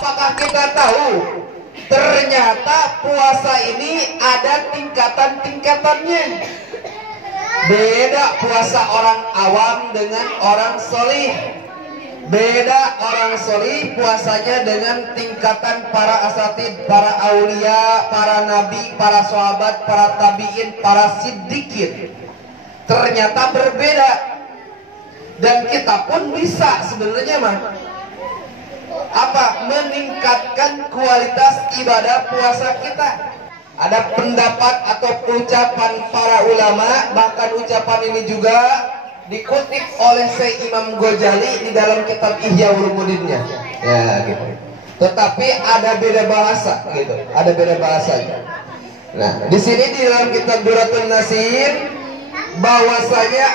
Apakah kita tahu ternyata puasa ini ada tingkatan-tingkatannya? Beda puasa orang awam dengan orang solih. Beda orang solih puasanya dengan tingkatan para asatid, para aulia, para nabi, para sahabat, para tabiin, para siddiqin. Ternyata berbeda. Dan kita pun bisa sebenarnya meningkatkan kualitas ibadah puasa kita. Ada pendapat atau ucapan para ulama, bahkan ucapan ini juga dikutip oleh Syekh Imam Ghazali di dalam kitab Ihya Ulumuddinnya. Ya, gitu. Tetapi ada beda bahasa, gitu. Ada beda bahasanya. Nah, di sini di dalam kitab Duratun Nasir bahwasanya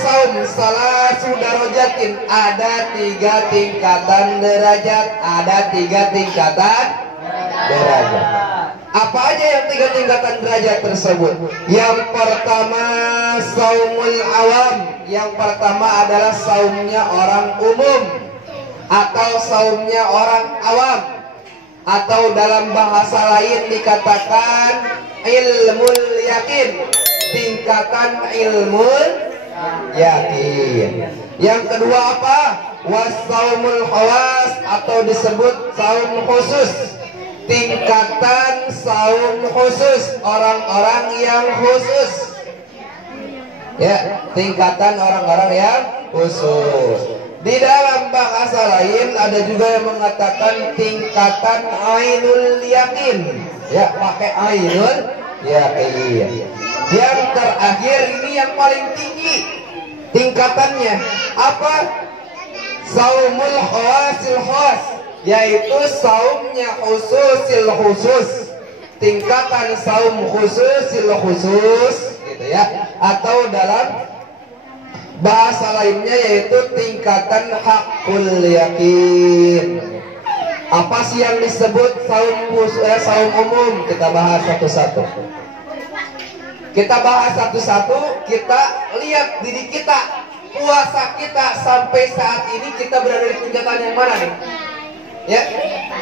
saum salasu darajatin, ada 3 tingkatan derajat, ada 3 tingkatan derajat. Apa aja yang 3 tingkatan derajat tersebut? Yang pertama saumul awam. Yang pertama adalah saumnya orang umum atau saumnya orang awam, atau dalam bahasa lain dikatakan ilmul yakin, tingkatan ilmul yakin. Yang kedua apa? Wasaumul khawas, atau disebut saum khusus, tingkatan saum khusus, orang-orang yang khusus. Ya, tingkatan orang-orang yang khusus. Di dalam bahasa lain ada juga yang mengatakan tingkatan ainul yakin. Ya, pakai ainul yakin. Yang terakhir ini yang paling tinggi tingkatannya apa? Saumul khawasil khas, yaitu saumnya khususil khusus, tingkatan saum khususil khusus, gitu ya. Atau dalam bahasa lainnya yaitu tingkatan hakul yakin. Apa sih yang disebut saum khusus, saum umum? Kita bahas satu-satu. Kita bahas satu-satu. Kita lihat diri kita, puasa kita sampai saat ini, kita berada di tingkatan yang mana nih? Ya,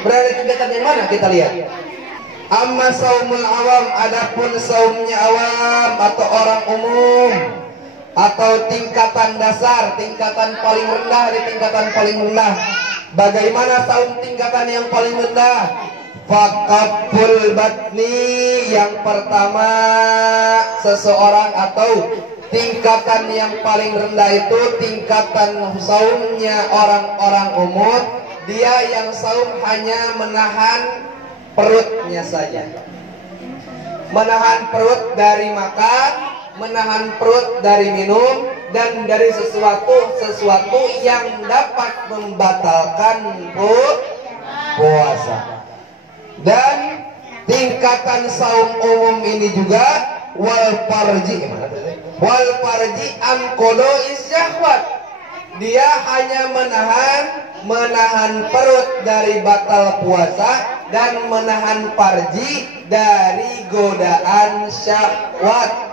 berada di tingkatan yang mana? Kita lihat. Amma saumul awam, adapun saumnya awam atau orang umum, atau tingkatan dasar, tingkatan paling rendah di tingkatan paling rendah. Bagaimana saum tingkatan yang paling rendah? Fakaful batni, yang pertama seseorang atau tingkatan yang paling rendah itu tingkatan saumnya orang-orang umum. Dia yang saum hanya menahan perutnya saja, menahan perut dari makan, menahan perut dari minum, dan dari sesuatu yang dapat membatalkan puasa. Dan tingkatan saum umum ini juga wal farji an qada'is syahwat. Dia hanya menahan perut dari batal puasa dan menahan farji dari godaan syahwat.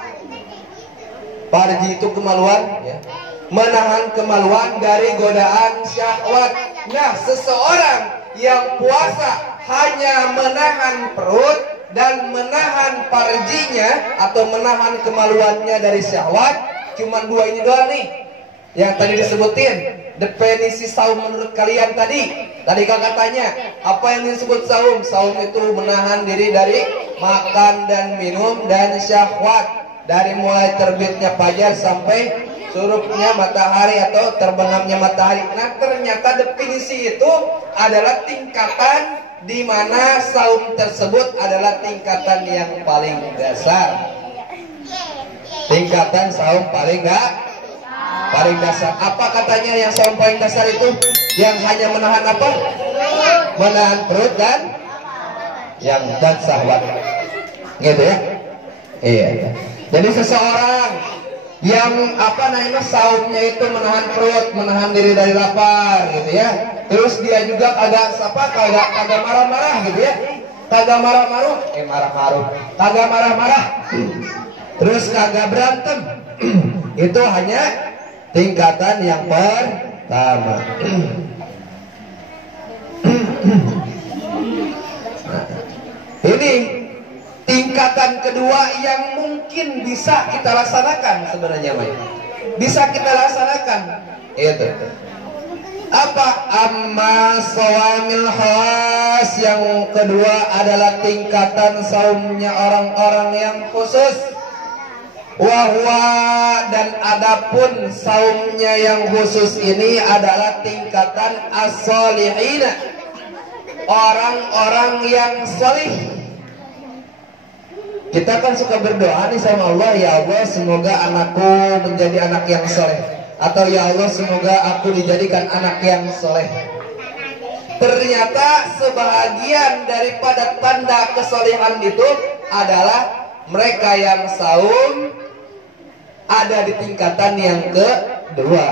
Farji itu kemaluan, ya. Menahan kemaluan dari godaan syahwat. Nah, seseorang yang puasa hanya menahan perut dan menahan farjinya atau menahan kemaluannya dari syahwat, cuma 2 ini doang nih yang tadi disebutin. Definisi saum menurut kalian tadi kakak tanya, apa yang disebut saum? Saum itu menahan diri dari makan dan minum dan syahwat, dari mulai terbitnya fajar sampai surupnya matahari atau terbenamnya matahari. Nah, ternyata definisi itu adalah tingkatan di mana saum tersebut adalah tingkatan yang paling dasar. Tingkatan saum paling dasar. Apa katanya yang saum paling dasar itu? Yang hanya menahan apa? Menahan perut dan syahwat. Gitu ya? Iya. Jadi seseorang yang saumnya itu menahan perut, menahan diri dari lapar, gitu ya. Terus dia juga kagak marah-marah, gitu ya. Kagak marah-marah. Terus kagak berantem. Itu hanya tingkatan yang pertama. Nah, ini tingkatan kedua yang mungkin bisa kita laksanakan sebenarnya, Mai. Bisa kita laksanakan. Itu. Apa? Amma shawamil khas, yang kedua adalah tingkatan saumnya orang-orang yang khusus. Wahwa, dan adapun saumnya yang khusus ini adalah tingkatan as-solihina, orang-orang yang solih. Kita kan suka berdoa nih sama Allah, ya Allah semoga anakku menjadi anak yang soleh, atau ya Allah semoga aku dijadikan anak yang soleh. Ternyata sebahagian daripada tanda kesolehan itu adalah mereka yang saum ada di tingkatan yang kedua.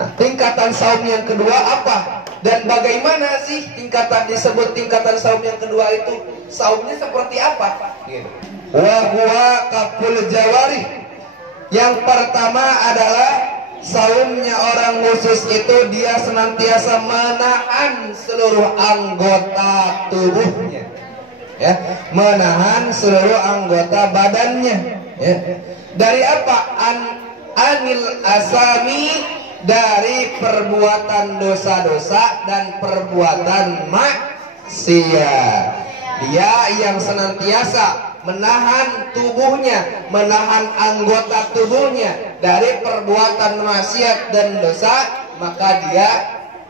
Nah, tingkatan saum yang kedua apa? Dan bagaimana sih tingkatan disebut tingkatan saum yang kedua itu? Saumnya seperti apa? Wa huwa kaful jawari. Yang pertama adalah saumnya orang khusus itu dia senantiasa menahan seluruh anggota tubuhnya. Ya, menahan seluruh anggota badannya. Ya. Dari apa? Anil asami, dari perbuatan dosa-dosa dan perbuatan maksiat. Dia yang senantiasa menahan tubuhnya, menahan anggota tubuhnya dari perbuatan maksiat dan dosa, maka dia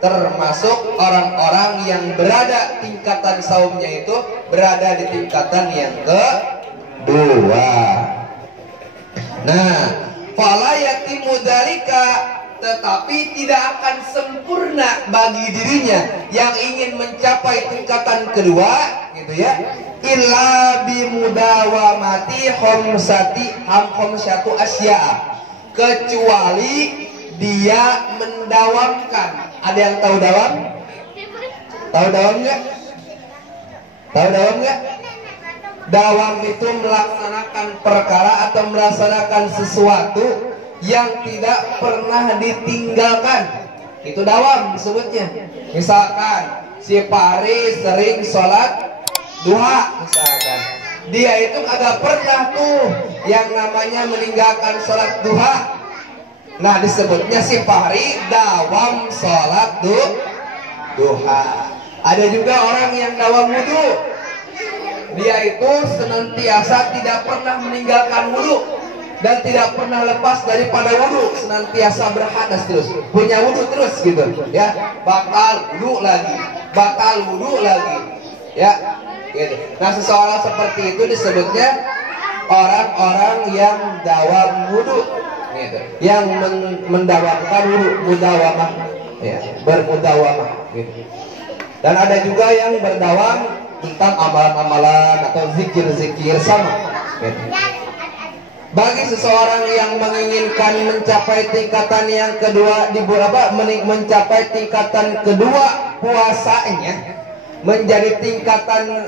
termasuk orang-orang yang berada tingkatan saumnya itu berada di tingkatan yang kedua. Nah, fala yatimu dzalika, tetapi tidak akan sempurna bagi dirinya yang ingin mencapai tingkatan kedua, gitu ya. Illa bimudawamati khamsatu asya'a, kecuali dia mendawamkan. Ada yang tahu dawam? Tahu dawam nggak? Tahu dawam nggak? Dawam itu melaksanakan perkara atau melaksanakan sesuatu yang tidak pernah ditinggalkan. Itu dawam disebutnya. Misalkan si Pari sering sholat duha, misalkan dia itu agak pernah tuh yang namanya meninggalkan sholat duha. Nah, disebutnya si Pari dawam sholat duha. Ada juga orang yang dawam wudu. Dia itu senantiasa tidak pernah meninggalkan wudu dan tidak pernah lepas daripada wudu, senantiasa berhadas terus, punya wudu terus gitu ya, batal wudu lagi, batal wudu lagi ya gitu. Nah, seseorang seperti itu disebutnya orang-orang yang dawam wudu gitu, yang mendawamkan wudu, mudawamah ya, bermudawamah gitu. Dan ada juga yang berdawam tentang amalan-amalan atau zikir-zikir sama gitu. Bagi seseorang yang menginginkan mencapai tingkatan yang kedua mencapai tingkatan kedua puasanya menjadi tingkatan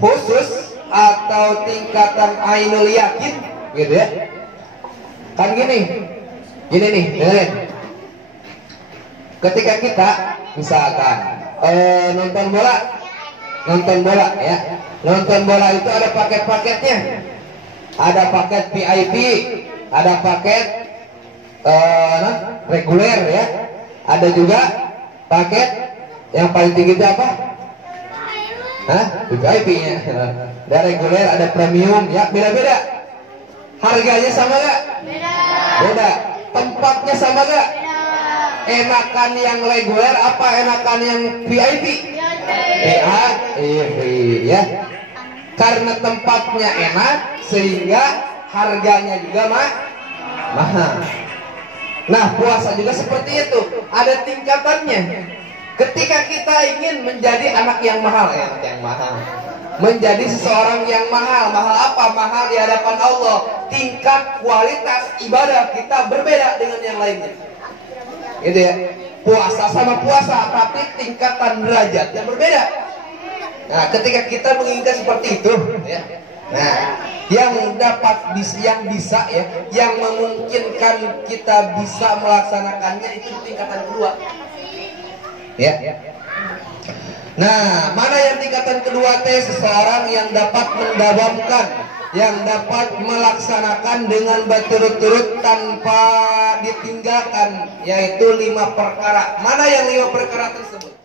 khusus atau tingkatan ainul yakin gitu ya. Kan gini nih, dengerin. Ketika kita misalkan nonton bola ya, nonton bola itu ada paket-paketnya. Ada paket VIP, ada paket reguler ya, ada juga paket yang paling tinggi itu apa? VIP-nya. Ada reguler, ada premium ya, beda-beda. Harganya sama gak? Beda. Tempatnya sama gak? Enakan yang reguler apa enakan yang VIP? VIP ya. Karena tempatnya enak sehingga harganya juga mahal. Nah, puasa juga seperti itu, ada tingkatannya. Ketika kita ingin menjadi anak yang mahal, menjadi seseorang yang mahal apa? Mahal di hadapan Allah. Tingkat kualitas ibadah kita berbeda dengan yang lainnya. Gitu ya. Puasa sama puasa, tapi tingkatan derajatnya berbeda. Nah, ketika kita menginginkan seperti itu, ya. Nah, yang bisa ya, yang memungkinkan kita bisa melaksanakannya itu tingkatan kedua. Ya. Nah, mana yang tingkatan kedua teh? Seseorang yang dapat mendawamkan, yang dapat melaksanakan dengan berturut-turut tanpa ditinggalkan, yaitu 5 perkara. Mana yang 5 perkara tersebut?